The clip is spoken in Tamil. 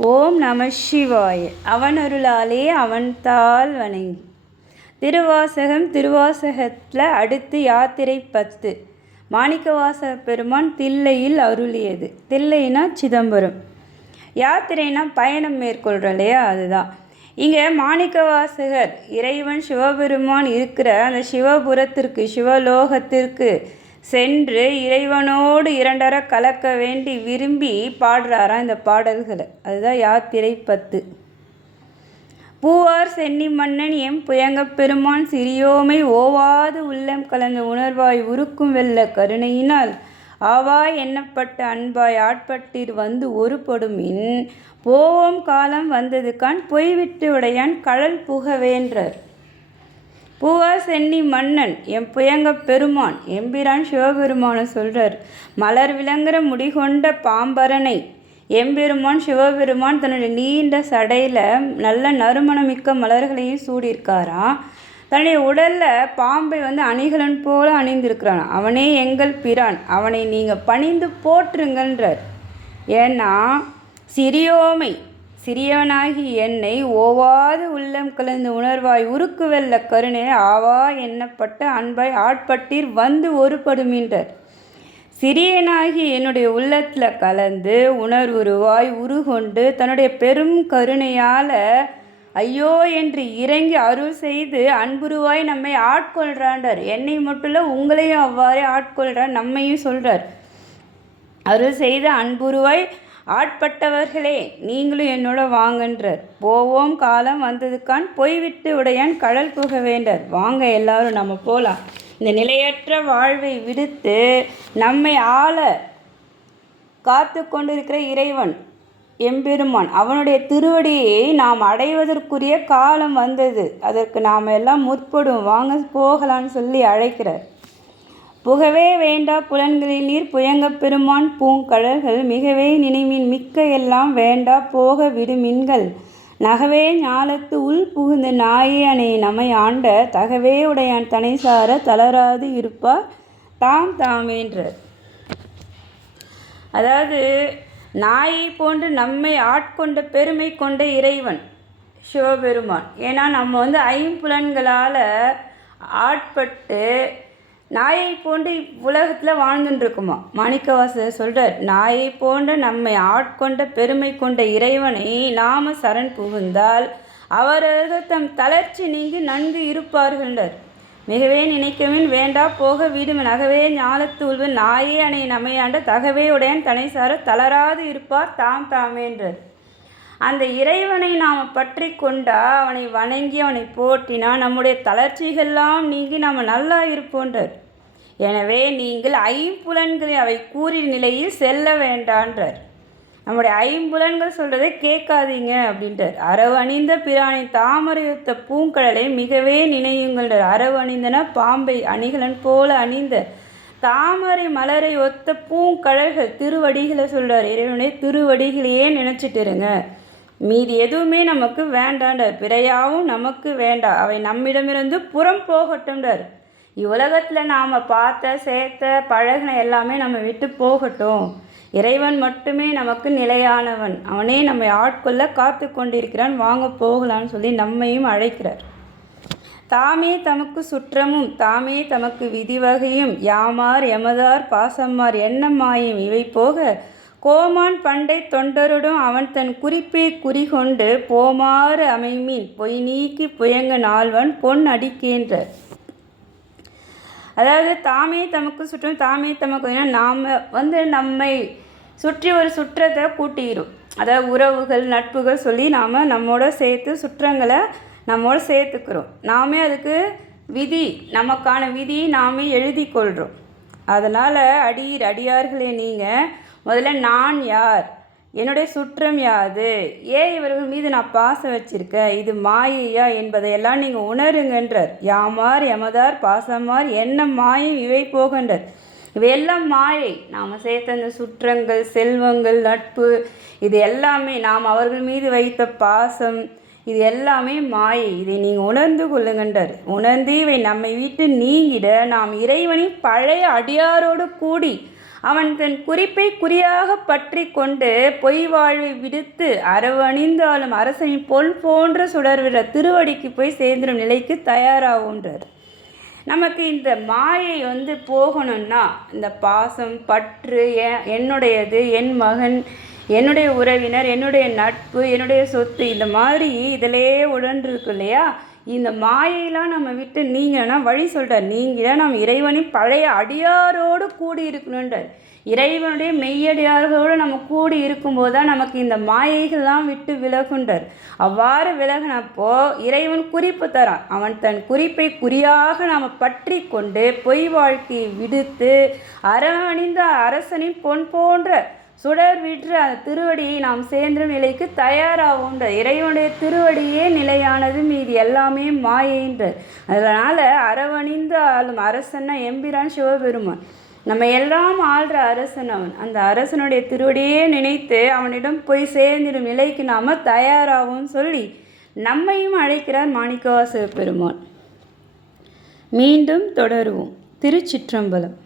ஓம் நம சிவாய. அவனருளாலே அவன்தாள் வணங்கி. திருவாசகம். திருவாசகத்தில் அடுத்து யாத்திரை 10. மாணிக்கவாசக பெருமான் தில்லையில் அருளியது. தில்லைனா சிதம்பரம். யாத்திரைனா பயணம் மேற்கொள்கிறோம் இல்லையா, அதுதான். இங்கே மாணிக்கவாசகர் இறைவன் சிவபெருமான் இருக்கிற அந்த சிவபுரத்திற்கு, சிவலோகத்திற்கு சென்று இறைவனோடு இரண்டர கலக்க வேண்டி விரும்பி பாடுறாராம் இந்த பாடல்களை. அதுதான் யாத்திரை 10. பூவார் சென்னி மன்னன் எம் புயங்கப் பெருமான் சிறியோமை ஓவாது உள்ளம் கலந்த உணர்வாய் உருக்கும் வெள்ள கருணையினால் ஆவாய் எண்ணப்பட்ட அன்பாய் ஆட்பட்டீர் வந்து ஒருபடுமின் போவோம் காலம் வந்தது கான் பொய்விட்டு உடையான் கடல் புகவேன்றார். பூவார் சென்னி மன்னன் எம் புயங்கப் பெருமான் எம்பிரான் சிவபெருமானை சொல்கிறார். மலர் விளங்குற முடிகொண்ட பாம்பரனை எம்பெருமான் சிவபெருமான் தன்னுடைய நீண்ட சடையில் நல்ல நறுமணமிக்க மலர்களையும் சூடியிருக்காராம். தன்னுடைய உடலில் பாம்பை அணிகலன் போல அணிந்திருக்கிறான். அவனே எங்கள் பிரான், அவனை நீங்கள் பணிந்து போற்றுங்கன்றார். ஏன்னா சிறியோமை, சிறியவனாகி என்னை ஓவாது உள்ளம் கலந்து உணர்வாய் உருக்கு வெள்ள கருணை ஆவா எண்ணப்பட்ட அன்பாய் ஆட்பட்டீர் வந்து ஒருபடுமின்றார். சிறியனாகி என்னுடைய உள்ளத்தில் கலந்து உணர்வுருவாய் உருகொண்டு தன்னுடைய பெரும் கருணையால் ஐயோ என்று இறங்கி அருள் செய்து அன்புருவாய் நம்மை ஆட்கொள்கிறான்றார். என்னை மட்டும் இல்லை, உங்களையும் அவ்வாறே ஆட்கொள்கிறார், நம்மையும் சொல்கிறார். அருள் செய்த அன்புருவாய் ஆட்பட்டவர்களே நீங்களும் என்னோட வாங்கன்றார். போவோம் காலம் வந்ததுக்கான் பொய்விட்டு உடையான் கடல் புக வேண்டார். வாங்க எல்லாரும் நம்ம போகலாம். இந்த நிலையற்ற வாழ்வை விடுத்து நம்மை ஆள காத்து கொண்டிருக்கிற இறைவன் எம்பெருமான் அவனுடைய திருவடியை நாம் அடைவதற்குரிய காலம் வந்தது. அதற்கு நாம் எல்லாம் முற்படும், வாங்க போகலான்னு சொல்லி அழைக்கிறார். புகவே வேண்டா புலன்களில் நீர் புயங்கப் பெருமான் பூங்கடல்கள் மிகவே நினைமின் மிக்க எல்லாம் வேண்டா போக விடுமின்கள் நகவே ஞாலத்து உள் புகுந்த நாயே அணை நம்மை ஆண்ட தகவே உடையான் தனைசார தளராது இருப்பார் தாம் தாமேன்றார். அதாவது நாயை போன்று நம்மை ஆட்கொண்ட பெருமை கொண்ட இறைவன் சிவபெருமான். ஏன்னா நம்ம ஐம்புலன்களால் ஆட்பட்டு நாயை போன்று உலகத்தில் வாழ்ந்துட்டுருக்குமா. மாணிக்கவாசகர் சொல்கிறார், நாயை போன்ற நம்மை ஆட்கொண்ட பெருமை கொண்ட இறைவனை நாம் சரண் புகுந்தால் அவர்கள் தம் தளர்ச்சி நீங்கி நன்கு இருப்பார்கள்ன்றார். மிகவே நினைக்கவின் வேண்டா போக வீடுமின் நகவே ஞாலத்து உள்வன் நாயே அணை நமையாண்ட தகவே உடையான் தனைசார தளராது இருப்பார் தாம் தாமேன்றார். அந்த இறைவனை நாம் பற்றி கொண்டா, அவனை வணங்கி அவனை போற்றினா நம்முடைய தளர்ச்சிகள்லாம் நீங்கி நாம் நல்லா இருப்போன்றார். எனவே நீங்கள் ஐம்புலன்களை அவை கூறிய நிலையில் செல்ல வேண்டான்றார். நம்முடைய ஐம்புலன்கள் சொல்கிறதை கேட்காதீங்க அப்படின்றார். அரவு அணிந்த பிராணி தாமரையொத்த பூங்கடலை மிகவே நினையுங்கள்ன்றார். அரவு அணிந்தன பாம்பை அணிகலன் போல அணிந்த தாமரை மலரை ஒத்த பூங்கடல்கள் திருவடிகளை சொல்கிறார். இறைவனுடைய திருவடிகளையே நினச்சிட்டு இருங்க, மீதி எதுவுமே நமக்கு வேண்டாண்டார். பிறையாவும் நமக்கு வேண்டாம், அவை நம்மிடமிருந்து புறம் போகட்டும்டார். இவ்வுலகத்தில் நாம் பார்த்த சேர்த்த பழகின எல்லாமே நம்ம விட்டு போகட்டும். இறைவன் மட்டுமே நமக்கு நிலையானவன், அவனே நம்மை ஆட்கொள்ள காத்து கொண்டிருக்கிறான், வாங்க போகலான்னு சொல்லி நம்மையும் அழைக்கிறார். தாமே தமக்கு சுற்றமும் தாமே தமக்கு விதிவகையும் யாமார் எமதார் பாசம்மார் எண்ணமாயும் இவை போக கோமான் பண்டை தொண்டருடும் அவன் தன் குறிப்பை குறிகொண்டு போமாறு அமைமீன் பொய் நீக்கி புயங்க நால்வன் பொன் அடிக்கின்ற. அதாவது தாமே தமக்கு சுற்றம் தாமே தமக்கு, நாம் நம்மை சுற்றி ஒரு சுற்றத்தை கூட்டிக்கிறோம். அதாவது உறவுகள் நட்புகள் சொல்லி நாம் நம்மோட சேர்த்து சுற்றங்களை நம்மோட சேர்த்துக்கிறோம். நாமே அதுக்கு விதி, நமக்கான விதியை நாமே எழுதி கொள்கிறோம். அதனால் அடியார்களே, நீங்கள் முதல்ல நான் யார், என்னுடைய சுற்றம் யாது, ஏன் இவர்கள் மீது நான் பாசம் வச்சுருக்கேன், இது மாயையா என்பதையெல்லாம் நீங்கள் உணருங்கன்றார். யாமார் எமதார் பாசமார் என்ன மாயம் இவை போகின்றார். இவையெல்லாம் மாயை. நாம் சேர்த்த அந்த சுற்றங்கள், செல்வங்கள், நட்பு, இது எல்லாமே நாம் அவர்கள் மீது வைத்த பாசம், இது எல்லாமே மாயை. இதை நீங்கள் உணர்ந்து கொள்ளுங்கன்றார். உணர்ந்து இவை நம்மை விட்டு நீங்கிட நாம் இறைவனின் பழைய அடியாரோடு கூடி அவன் தன் குறிப்பை குறியாக பற்றி கொண்டு பொய் வாழ்வை விடுத்து அரவணிந்தாலும் அரசனின் பொன் போன்ற சுடர்விட திருவடிக்கு போய் சேர்ந்துடும் நிலைக்கு தயாராகுன்றார். நமக்கு இந்த மாயை போகணும்னா இந்த பாசம் பற்று என்னுடையது, என் மகன், என்னுடைய உறவினர், என்னுடைய நட்பு, என்னுடைய சொத்து, இந்த மாதிரி இதிலே உடன்று இருக்கு இல்லையா? இந்த மாயையெல்லாம் நம்ம விட்டு நீங்கன்னா வழி சொல்கிறார். நீங்கள் நம்ம இறைவனின் பழைய அடியாரோடு கூடி இருக்கணுன்றார். இறைவனுடைய மெய்யடியார்களோடு நம்ம கூடி இருக்கும்போது தான் நமக்கு இந்த மாயைகள்லாம் விட்டு விலகுன்றார். அவ்வாறு விலகினப்போ இறைவன் குறிப்பு தரான். அவன் தன் குறிப்பை குறியாக நாம் பற்றி கொண்டு பொய் வாழ்க்கையை விடுத்து அரவணிந்த அரசனின் பொன் போன்ற சுடர் விற்று அந்த திருவடியை நாம் சேர்ந்த நிலைக்கு தயாராகுன்ற. இறைவனுடைய திருவடியே நிலையானது, மீது எல்லாமே மாயைன்ற. அதனால் அரவணிந்து ஆளும் அரசன்னா எம்பிரான் சிவபெருமான். நம்ம எல்லாம் ஆள்ற அரசன் அவன். அந்த அரசனுடைய திருவடியே நினைத்து அவனிடம் போய் சேர்ந்திடும் நிலைக்கு நாம் தயாராகும் சொல்லி நம்மையும் அழைக்கிறார் மாணிக்கவாசக பெருமான். மீண்டும் தொடருவோம். திருச்சிற்றம்பலம்.